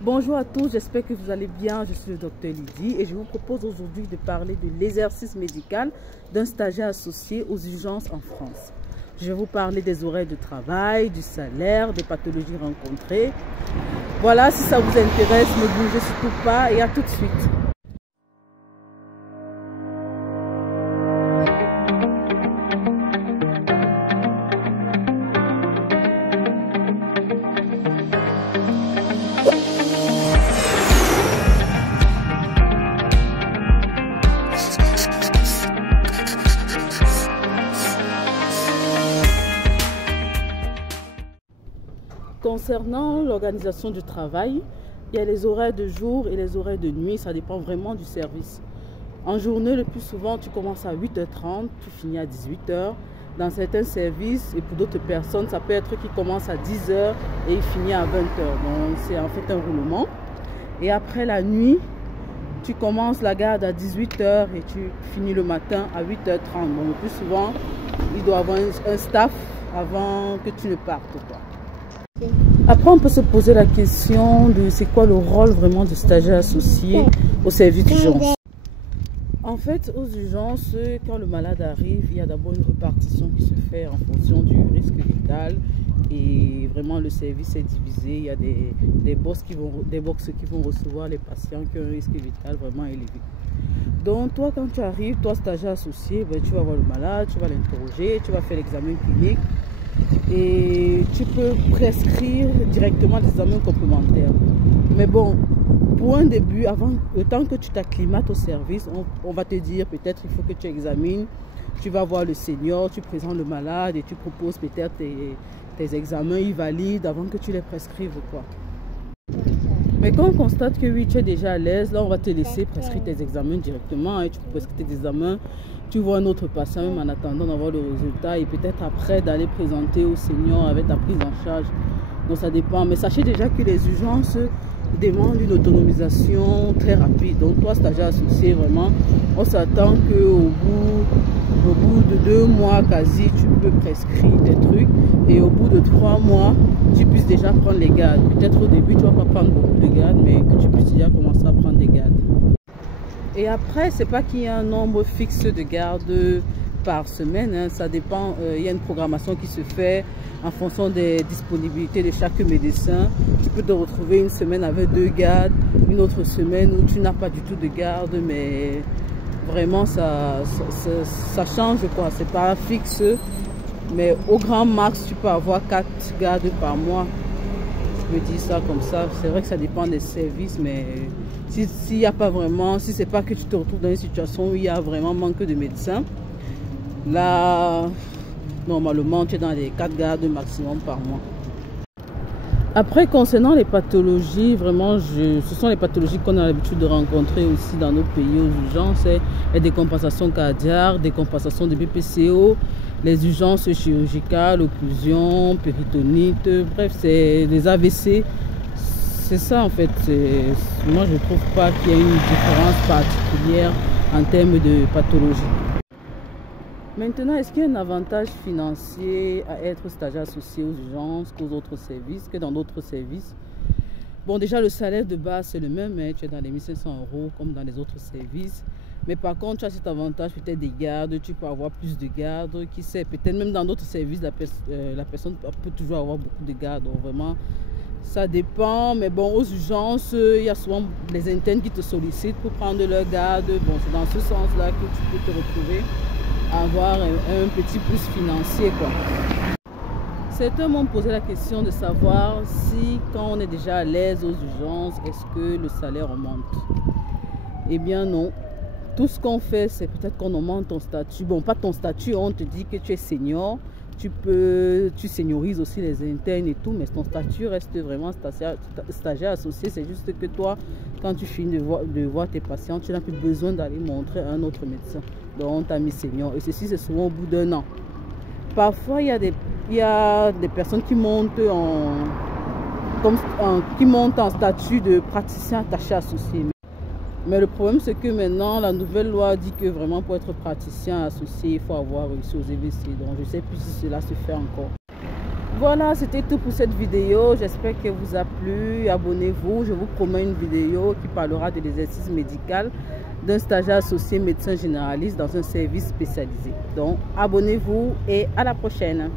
Bonjour à tous, j'espère que vous allez bien. Je suis le docteur Lydie et je vous propose aujourd'hui de parler de l'exercice médical d'un stagiaire associé aux urgences en France. Je vais vous parler des horaires de travail, du salaire, des pathologies rencontrées. Voilà, si ça vous intéresse, ne bougez surtout pas et à tout de suite. Concernant l'organisation du travail, il y a les horaires de jour et les horaires de nuit, ça dépend vraiment du service. En journée, le plus souvent, tu commences à 8h30, tu finis à 18h. Dans certains services et pour d'autres personnes, ça peut être qui commence à 10h et il finit à 20h. Donc c'est en fait un roulement. Et après la nuit, tu commences la garde à 18h et tu finis le matin à 8h30. Donc le plus souvent, il doit y avoir un staff avant que tu ne partes, quoi. Après, on peut se poser la question de c'est quoi le rôle vraiment du stagiaire associé au service d'urgence. En fait, aux urgences, quand le malade arrive, il y a d'abord une répartition qui se fait en fonction du risque vital et vraiment le service est divisé. Il y a des box qui vont recevoir les patients qui ont un risque vital vraiment élevé. Donc toi, quand tu arrives, toi stagiaire associé, ben, tu vas voir le malade, tu vas l'interroger, tu vas faire l'examen clinique. Et tu peux prescrire directement des examens complémentaires. Mais bon, pour un début, avant, le temps que tu t'acclimates au service, on va te dire peut-être il faut que tu examines, tu vas voir le senior, tu présentes le malade et tu proposes peut-être tes examens, ils valident avant que tu les prescrives, quoi. Mais quand on constate que oui, tu es déjà à l'aise, là on va te laisser prescrire tes examens directement et tu peux prescrire tes examens. Tu vois un autre patient même en attendant d'avoir le résultat et peut-être après d'aller présenter au senior avec ta prise en charge. Donc ça dépend. Mais sachez déjà que les urgences demandent une autonomisation très rapide. Donc toi, stagiaire associé, vraiment, on s'attend qu'au bout de 2 mois quasi, tu peux prescrire tes trucs. Et au bout de 3 mois, tu puisses déjà prendre les gardes. Peut-être au début, tu ne vas pas prendre beaucoup de gardes, mais que tu puisses déjà commencer à prendre des gardes. Et après, c'est pas qu'il y a un nombre fixe de gardes par semaine, hein, ça dépend, il y a une programmation qui se fait en fonction des disponibilités de chaque médecin. Tu peux te retrouver une semaine avec 2 gardes, une autre semaine où tu n'as pas du tout de garde, mais vraiment ça change quoi, c'est pas fixe, mais au grand max, tu peux avoir 4 gardes par mois. Je dis ça comme ça, c'est vrai que ça dépend des services, mais s'il n'y a pas vraiment, si c'est pas que tu te retrouves dans une situation où il y a vraiment manque de médecins, là, normalement, tu es dans les 4 gardes maximum par mois. Après, concernant les pathologies, vraiment, ce sont les pathologies qu'on a l'habitude de rencontrer aussi dans nos pays aux urgences, les décompensations cardiaques, décompensations de BPCO, les urgences chirurgicales, occlusion, péritonite, bref, c'est les AVC. C'est ça en fait. Moi, je ne trouve pas qu'il y ait une différence particulière en termes de pathologie. Maintenant, est-ce qu'il y a un avantage financier à être stagiaire associé aux urgences qu'aux autres services, que dans d'autres services? Bon, déjà, le salaire de base, c'est le même, hein, tu es dans les 1 500 € comme dans les autres services. Mais par contre, tu as cet avantage peut-être des gardes, tu peux avoir plus de gardes, qui sait, peut-être même dans d'autres services, la personne peut toujours avoir beaucoup de gardes. Donc vraiment, ça dépend. Mais bon, aux urgences, il y a souvent les internes qui te sollicitent pour prendre leur garde. Bon, c'est dans ce sens-là que tu peux te retrouver à avoir un petit plus financier, quoi. Certains m'ont posé la question de savoir si, quand on est déjà à l'aise aux urgences, est-ce que le salaire augmente? Eh bien non. Tout ce qu'on fait, c'est peut-être qu'on augmente ton statut. Bon, pas ton statut, on te dit que tu es senior. Tu seniorises aussi les internes et tout, mais ton statut reste vraiment stagiaire associé. C'est juste que toi, quand tu finis de voir tes patients, tu n'as plus besoin d'aller montrer à un autre médecin. Donc, on t'a mis senior. Et ceci, c'est souvent au bout d'1 an. Parfois, il y a des personnes qui montent en statut de praticien attaché associé. Mais le problème, c'est que maintenant, la nouvelle loi dit que vraiment pour être praticien associé, il faut avoir réussi aux EVC. Donc, je ne sais plus si cela se fait encore. Voilà, c'était tout pour cette vidéo. J'espère qu'elle vous a plu. Abonnez-vous. Je vous promets une vidéo qui parlera de l'exercice médical d'un stagiaire associé médecin généraliste dans un service spécialisé. Donc, abonnez-vous et à la prochaine.